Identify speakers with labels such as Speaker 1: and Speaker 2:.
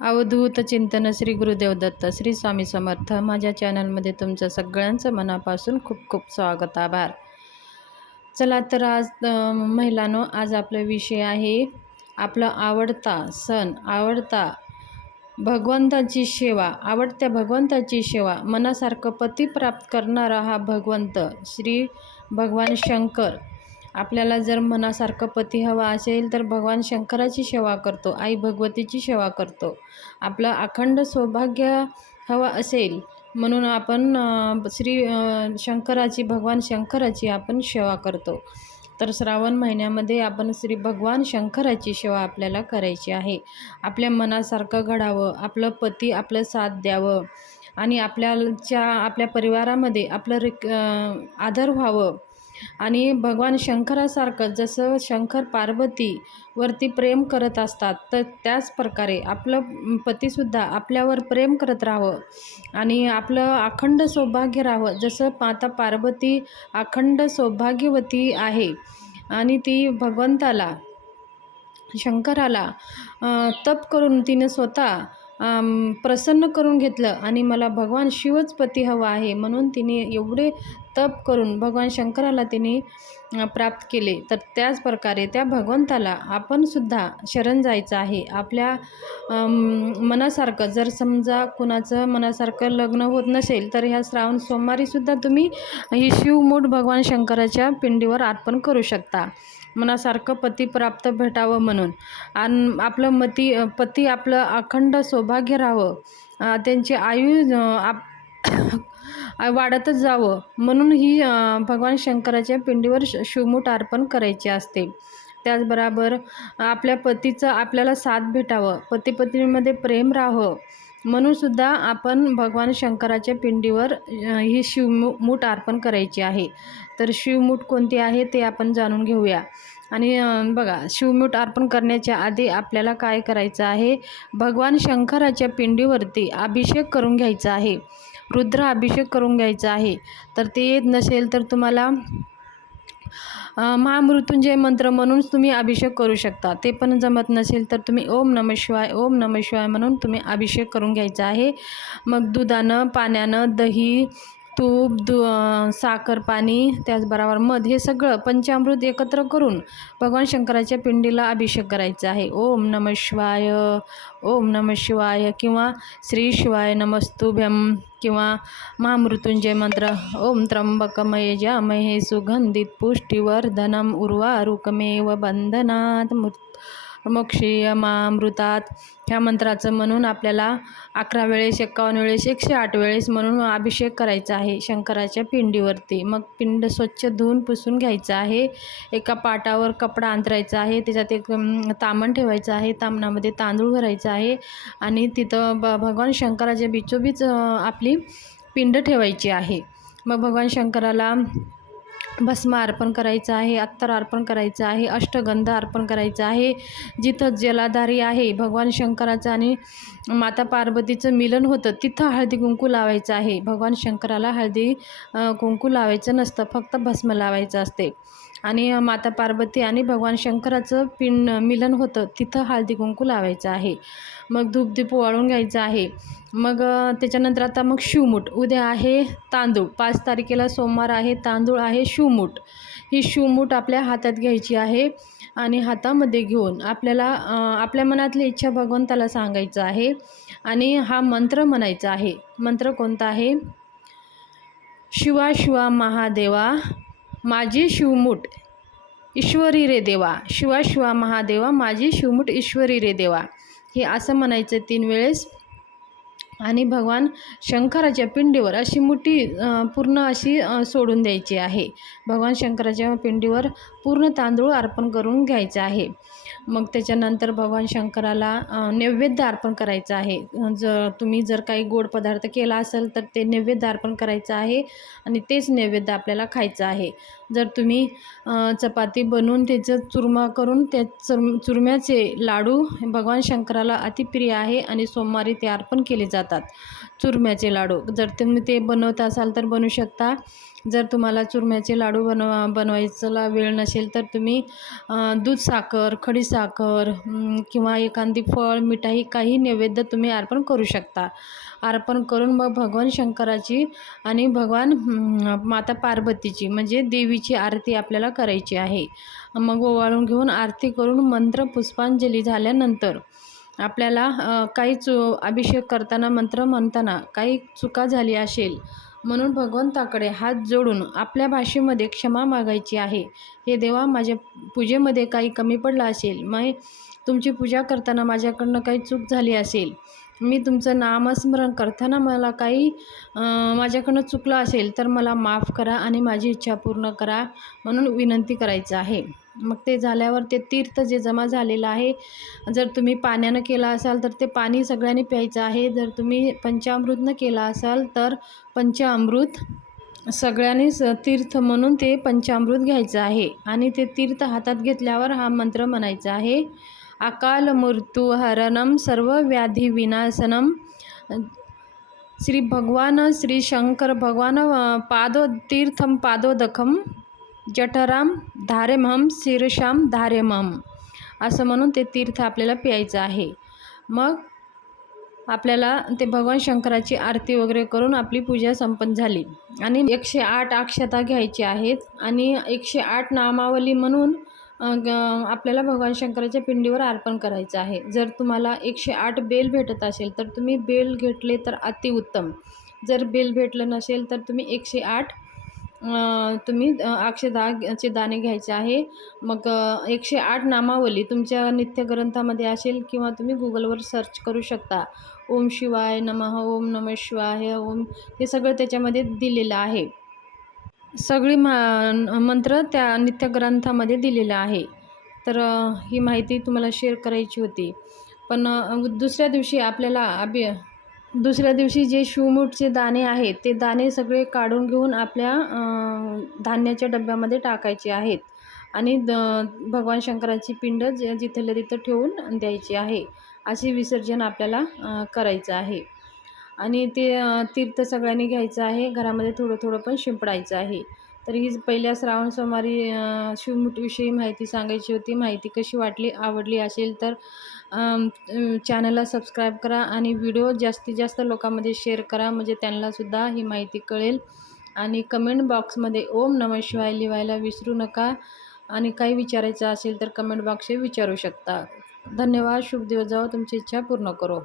Speaker 1: अवधूत चिंतन श्री गुरुदेव दत्त श्री स्वामी समर्थ. माझ्या चॅनलमध्ये तुमचं सगळ्यांचं मनापासून खूप खूप स्वागत आभार. चला तर आज महिलांनो आज आपला विषय आहे आपला आवडता सण आवडता भगवंताची सेवा आवडत्या भगवंताची सेवा. मनासारखं पती प्राप्त करणारा हा भगवंत श्री भगवान शंकर आपल्याला जर मनासारखं पती हवा असेल तर भगवान शंकराची सेवा करतो आई भगवतीची सेवा करतो. आपलं अखंड सौभाग्य हवं असेल म्हणून आपण श्री शंकराची भगवान शंकराची आपण सेवा करतो. तर श्रावण महिन्यामध्ये आपण श्री भगवान शंकराची सेवा आपल्याला करायची आहे. आपल्या मनासारखं घडावं आपलं पती आपलं साथ द्यावं आणि आपल्याच्या आपल्या परिवारामध्ये आपलं रिक आदर व्हावं. आणि भगवान शंकरासारखं जसं शंकर पार्वतीवरती प्रेम करत असतात तर त्याच प्रकारे आपलं पतीसुद्धा आपल्यावर प्रेम करत राहावं आणि आपलं अखंड सौभाग्य राहावं जसं माता पार्वती अखंड सौभाग्यवती आहे. आणि ती भगवंताला शंकराला तप करून तिने स्वतः प्रसन्न करून घेतलं आणि मला भगवान शिवच पती हवा आहे म्हणून तिने एवढे तप करून भगवान शंकराला तिने प्राप्त केले. तर त्याच प्रकारे त्या भगवंताला आपणसुद्धा शरण जायचं आहे. आपल्या मनासारखं जर समजा कुणाचं मनासारखं लग्न होत नसेल तर ह्या श्रावण सोमवारीसुद्धा तुम्ही ही शिवमूठ भगवान शंकराच्या पिंडीवर अर्पण करू शकता. मनासारखं पती प्राप्त भेटावं म्हणून. आणि आपलं मती पती आपलं अखंड सौभाग्य राहावं. त्यांची आयु आप वाढतच जावं. म्हणून ही भगवान शंकराच्या पिंडीवर श शिवमूठ अर्पण करायची असते. त्याचबरोबर आपल्या पतीचं आपल्याला साथ भेटावं. पती पत्नीमध्ये प्रेम राहावं. म्हणूनसुद्धा आपण भगवान शंकराच्या पिंडीवर ही शिवमू मूठ अर्पण करायची आहे. तर शिवमूठ कोणती आहे ते आपण जाणून घेऊया. आणि बघा शिवमूठ अर्पण करण्याच्या आधी आपल्याला काय करायचं आहे? भगवान शंकराच्या पिंडीवरती अभिषेक करून घ्यायचा आहे. रुद्र अभिषेक करून घ्यायचा आहे. तर ते येत नसेल तर तुम्हाला महामृत्युंजय मंत्र म्हणून तुम्ही अभिषेक करू शकता. ते पण जमत नसेल तर तुम्ही ओम नम शिवाय ओम नम शिवाय म्हणून तुम्ही अभिषेक करून घ्यायचा आहे. मग दुधानं पाण्यानं दही तूप दु साखर पाणी त्याचबरोबर मध हे सगळं पंचामृत एकत्र करून भगवान शंकराच्या पिंडीला अभिषेक करायचा आहे. ओम नम शिवाय ओम नम शिवाय किंवा श्री शिवाय नमस्तुभ्यम किंवा महामृत्युंजय मंत्र. ओम त्र्यंबकमय जामहे सुगंधित पुष्टिवर्धनम उर्वारुकमेव बंधनात मृ मोक्षीयमामृतात ह्या मंत्राचं म्हणून आपल्याला अकरा वेळेस एकावन्न वेळेस एकशे आठ वेळेस म्हणून अभिषेक करायचा आहे शंकराच्या पिंडीवरती. मग पिंड स्वच्छ धुवून पुसून घ्यायचं आहे. एका पाटावर कपडा अंतरायचा आहे. त्याच्यात एक तामण ठेवायचं आहे. तामणामध्ये तांदूळ भरायचा आहे. आणि तिथं ब भगवान शंकराच्या बिचोबीच आपली पिंड ठेवायची आहे. मग भगवान शंकराला भस्म अर्पण करायचं आहे अत्तर अर्पण करायचं आहे अष्टगंध अर्पण करायचं आहे. जिथं जलाधारी आहे भगवान शंकराचं आणि माता पार्वतीचं मिलन होतं तिथं हळदी कुंकू लावायचं आहे. भगवान शंकराला हळदी कुंकू लावायचं नसतं फक्त भस्म लावायचं असते. आणि माता पार्वती आणि भगवान शंकराचं पिंड मिलन होतं. तिथं हळदी कुंकू लावायचं आहे. मग धूपदीप वाळून घ्यायचं आहे. मग त्याच्यानंतर आता मग शिवमूठ. उद्या आहे तांदूळ. पाच तारखेला सोमवार आहे तांदूळ आहे शिवमूठ. ही शिवमूठ आपल्या हातात घ्यायची आहे आणि हातामध्ये घेऊन आपल्याला आपल्या मनातली इच्छा भगवंताला सांगायचं आहे आणि हा मंत्र म्हणायचा आहे. मंत्र कोणता आहे? शिवा शिवा महादेवा माझी शिवमूठ ईश्वरी रे देवा शिवा शिवा महादेवा माझी शिवमूठ ईश्वरी रे देवा. हे असं म्हणायचं तीन वेळेस. आणि भगवान शंकराच्या पिंडीवर अशी मुठी पूर्ण अशी सोडून द्यायची आहे. भगवान शंकराच्या पिंडीवर पूर्ण तांदूळ अर्पण करून घ्यायचं आहे. मग त्याच्यानंतर भगवान शंकराला नैवेद्य अर्पण करायचं आहे. जर तुम्ही जर काही गोड पदार्थ केला असेल तर ते नैवेद्य अर्पण करायचं आहे आणि तेच नैवेद्य आपल्याला खायचं आहे. जर तुम्ही चपाती बनवून त्याचं चुरमा करून त्या चुर चुरम्याचे लाडू भगवान शंकराला अतिप्रिय आहे आणि सोमवारी ते अर्पण केले जातात चुरम्याचे लाडू. जर तुम्ही ते बनवत असाल तर बनवू शकता. जर तुम्हाला चुरम्याचे लाडू बनवा बनवायचंला वेळ नसेल तर तुम्ही दूध साखर खडीसाखर किंवा एखादी फळ मिठाई काही नैवेद्य तुम्ही अर्पण करू शकता. अर्पण करून मग भगवान शंकराची आणि भगवान माता पार्वतीची म्हणजे देवीची आरती आपल्याला करायची आहे. मग ओवाळून घेऊन आरती करून मंत्र पुष्पांजली झाल्यानंतर आपल्याला काही चु अभिषेक करताना मंत्र म्हणताना काही चुका झाली असेल म्हणून भगवंताकडे हात जोडून आपल्या भाषेमध्ये क्षमा मागायची आहे. हे देवा माझ्या पूजेमध्ये काही कमी पडलं असेल. मग तुमची पूजा करताना माझ्याकडनं काही चूक झाली असेल. मी तुमचं नामस्मरण करताना मला काही माझ्याकडनं चुकलं असेल तर मला माफ करा आणि माझी इच्छा पूर्ण करा म्हणून विनंती करायचं आहे. मग ते झाल्यावर ते तीर्थ जे जमा झालेलं आहे जर तुम्ही पाण्यानं केला असाल तर ते पाणी सगळ्यांनी प्यायचं आहे. जर तुम्ही पंचामृतनं केला असाल तर पंचामृत सगळ्यांनी स तीर्थ म्हणून ते पंचामृत घ्यायचं आहे. आणि ते तीर्थ हातात घेतल्यावर हा मंत्र म्हणायचा आहे अकाल मृत्यू हरणम सर्व व्याधी विनाशनम श्री भगवान श्री शंकर भगवान पादो तीर्थम पादोदखम जठराम धारेमहम शिरशाम धारेमहम असं म्हणून ते तीर्थ आपल्याला प्यायचं आहे. मग आपल्याला ते भगवान शंकराची आरती वगैरे करून आपली पूजा संपन्न झाली. आणि एकशे आठ अक्षता घ्यायची आहेत आणि एकशे आठ नामावली म्हणून ग- आपल्याला भगवान शंकराच्या पिंडीवर अर्पण करायचं आहे. जर तुम्हाला एकशे आठ बेल भेटत असेल तर तुम्ही बेल घेतले तर अतिउत्तम. जर बेल भेटलं नसेल तर तुम्ही एकशे आठ तुम्ही अक्षदाचे दाणे घ्यायचे आहे. मग एकशे आठ नामावली तुमच्या नित्यग्रंथामध्ये असेल किंवा तुम्ही गुगलवर सर्च करू शकता. ओम शिवाय नमः ओम नमः शिवाय ओम हे सगळं त्याच्यामध्ये दिलेलं आहे. सगळी मा मंत्र त्या नित्यग्रंथामध्ये दिलेलं आहे. तर ही माहिती तुम्हाला शेअर करायची होती. पण दुसऱ्या दिवशी आपल्याला अभि दुसऱ्या दिवशी जे शिवमूठचे दाणे आहेत ते दाणे सगळे काढून घेऊन आपल्या धान्याच्या डब्यामध्ये टाकायचे आहेत. आणि द भगवान शंकराची पिंड जे जिथल्या तिथं ठेवून द्यायची आहे. असे विसर्जन आपल्याला करायचं आहे. आणि ते तीर्थ सगळ्यांनी घ्यायचं आहे. घरामध्ये थोडं थोडं पण शिंपडायचं आहे. तर ही पहिल्या श्रावण सोमवारी शिवमुठविषयी माहिती सांगायची होती. माहिती कशी वाटली आवडली असेल तर चॅनलला सबस्क्राईब करा आणि व्हिडिओ जास्तीत जास्त लोकांमध्ये शेअर करा. म्हणजे त्यांनासुद्धा ही माहिती कळेल. आणि कमेंट बॉक्समध्ये ओम नमः शिवाय लिहायला विसरू नका. आणि काही विचारायचं असेल तर कमेंट बॉक्सही विचारू शकता. धन्यवाद. शुभ दिवस जाओ तुमची इच्छा पूर्ण करो.